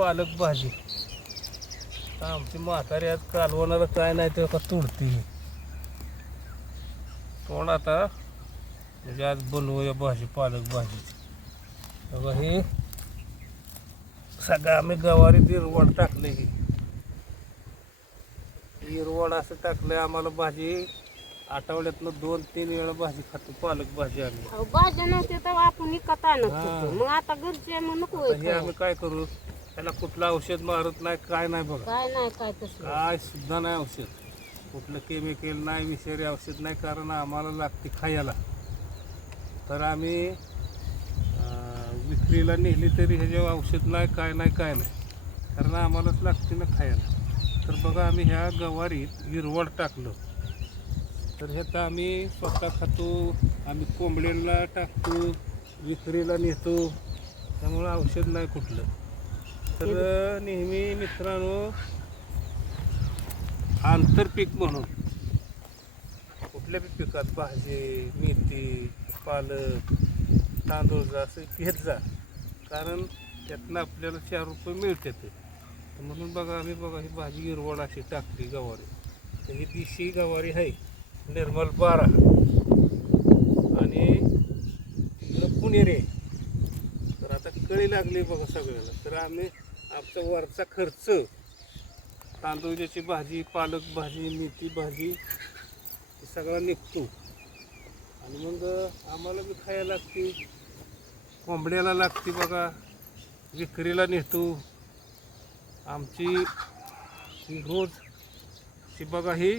पालक भाजी. आमची म्हातारी आज कालवणाला काय नाही ते का तुडती तोंड आता म्हणजे आज बनवूया भाजी पालक भाजीची. बघा हे सगळं आम्ही गवारी हिरवळ टाकले. ही हिरवळ असं टाकलंय आम्हाला भाजी आठवड्यातनं 2-3 वेळा भाजी खातो पालक भाजी. आम्ही भाज्या नव्हते तेव्हा आपण विकत आणत होतो. मग आता घरचे मग नको हे आम्ही काय करू त्याला कुठलं औषध मारत नाही काय नाही बघा. काय नाही काय तसं काय सुद्धा नाही औषध कुठलं केमिकल नाही विषारी औषध नाही. कारण आम्हाला लागते खायला. तर आम्ही विक्रीला नेली तरी ह्याच्यावर औषध नाही काय नाही काय नाही कारण आम्हालाच लागते ना खायला. तर बघा आम्ही ह्या गवारीत हिरवळ टाकलं तर ह्यात आम्ही स्वतः खातो. आम्ही कोंबड्यांना टाकतो विक्रीला नेतो. त्यामुळं औषध नाही कुठलं. तर नेहमी मित्रांनो आंतरपीक म्हणून कुठल्या बी पिकात भाजी मेथी पालक तांदूळ असं घेत जा. कारण त्यातनं आपल्याला 4 रुपये मिळतात. म्हणून बघा आम्ही बघा ही भाजी हिरवळ अशी टाकली गवारी. तर ही देशी गवारी आहे निर्मल 12 आणि तिकडं पुणेरी आहे. तर आता कळी लागली बघा सगळ्याला. तर आम्ही आमचा वरचा खर्च तांदूळची भाजी पालक भाजी मेथी भाजी सगळा निघतो. आणि मग आम्हाला बी खायला लागते कोंबड्याला लागते बघा विक्रीला नेतो. आमची ही रोज ती बघा ही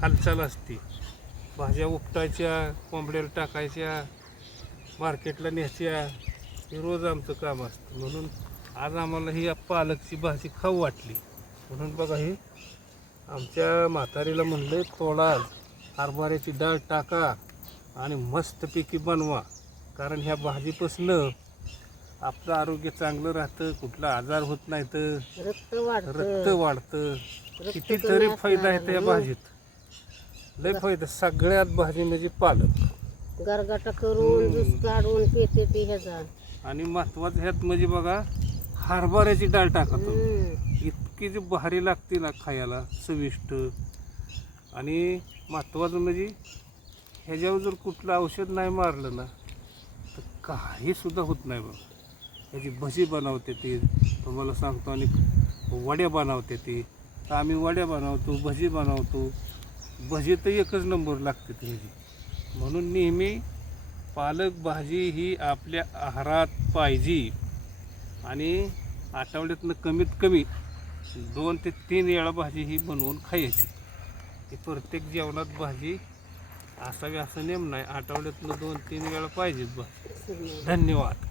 हालचाल असते. भाज्या उपटायच्या कोंबड्याला टाकायच्या मार्केटला न्यायच्या हे रोज आमचं काम असतं. म्हणून आज आम्हाला ही पालकची भाजी खाऊ वाटली. म्हणून बघा ही आमच्या म्हातारीला म्हणलं तोडा हरभऱ्याची डाळ टाका आणि मस्तपैकी बनवा. कारण ह्या भाजीपासनं आपलं आरोग्य चांगलं राहतं कुठला आजार होत नाही तर रक्त वाढतं. कितीतरी फायदा आहे या भाजीत. लय फायदा. सगळ्यात भाजी म्हणजे पालक गरगाटा करून ज्यूस काढून पिते ती ह्याचा. आणि महत्वाचं ह्यात म्हणजे बघा हरभऱ्याची डाळ टाकतो. इतकी जी भारी लागते ना खायला चविष्ट. आणि महत्वाचं म्हणजे ह्याच्यावर जर कुठलं औषध नाही मारलं ना तर काही सुद्धा होत नाही बघा. ह्याची भजी बनवते ती तुम्हाला सांगतो आणि वड्या बनवते ती. तर आम्ही वड्या बनवतो भजी बनवतो. भजी तर एकच नंबर लागते ह्याची. म्हणून नेहमी पालक भाजी ही आपल्या आहारात पाहिजे. आणि आठवड्यातनं कमीत कमी 2 ते 3 वेळा भाजी ही बनवून खायची. ही प्रत्येक जेवणात भाजी असावी असं नेम नाही. आठवड्यातनं 2-3 वेळा पाहिजेच भाजी. धन्यवाद.